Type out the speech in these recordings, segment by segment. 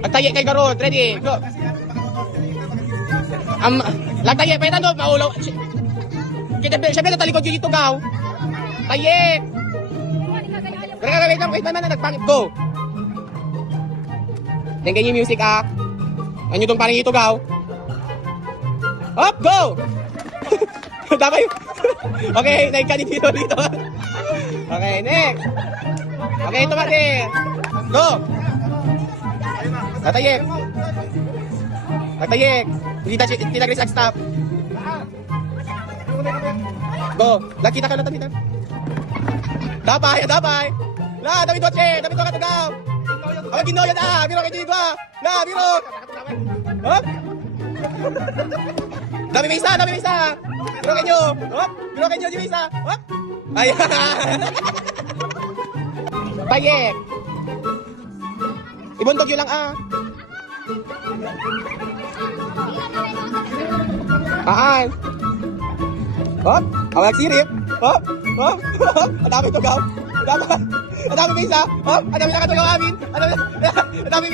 Lagtaye kay Garod. Ready? Go. Lagtaye. Pwede no. Maulaw. Siyempre natalikod yung ito gaw. Taye. Wait naman na nagpangit. Go. Tingnan yung music ah. Ano itong parang ito gaw? Up, go! Damay. Okay, naigkanit dito. Okay, next. Okay, ito mati. Go! Natayik. Tita Grace stop. Go. Nakita ka na tabi. Dabay. La, David Doche. David Doche katugaw. Ang ginawa yan ah. Biro kayo dito ah. La, biro. Hop. Dami may isa. Biro kayo. Hop. Biro kayo yung isa. Hop. Ayan. Tayek. Ibundog yun lang ah. Paan. Hop. Awag sirip. Hop. Ang dami tugaw. Ang dami may isa. Hop. Ang dami nakatugaw amin. Ang dami.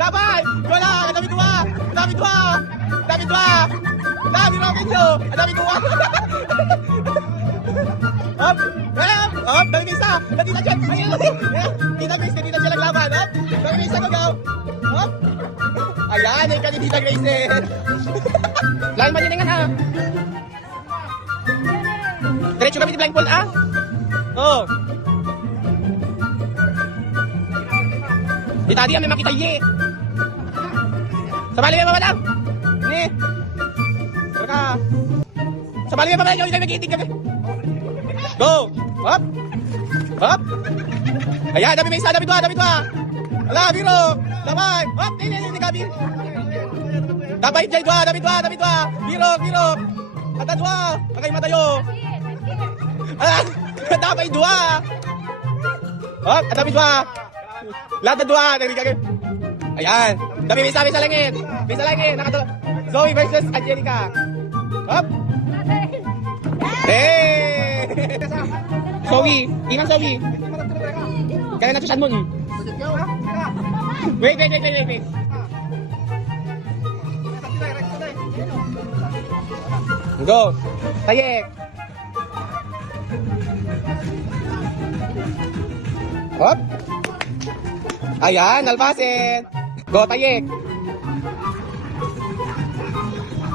Dapat. Wala. Ang dami dua. Ang dami rocket nyo. Ang dami dua. Hop. Hop. Dami may isa. Natita dyan. Tita siya naglaban. Hop. Dami may isa tugaw. Hop. Ayan. Ay ka ni Tita Grace eh. Lain maniningan ha. Diretso kami di blindfold ah. Oh. Di tadi may makita ye. Sabali ba madam? Ni. Saka. Sabali ba madam yung nag-iitig kami? Go. Hop. Ayan, dami may isa, dami dua. Ala, biro. Damay. Hop, ni Gabi. Dabay jay dua. Biro. Kata dua. Kakay matayo. Dabay dua. Hop, dami dua. Lahat na dua. Ayan. Dami may isa langit. Nakatulog. Zoe versus Angelica. Hop. Hey! Zoe. Inang Zoe. Kaya natusan mo ni. Wait. Go. Tayek. Hop. Ayan, alpasin. Go, Tayek.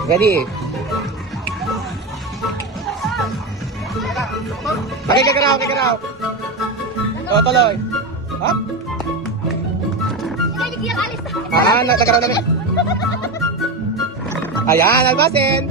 Ready. Okay, kagaraw. O, tuloy. Hop. Nagkaroon na. Ayan, alpasin.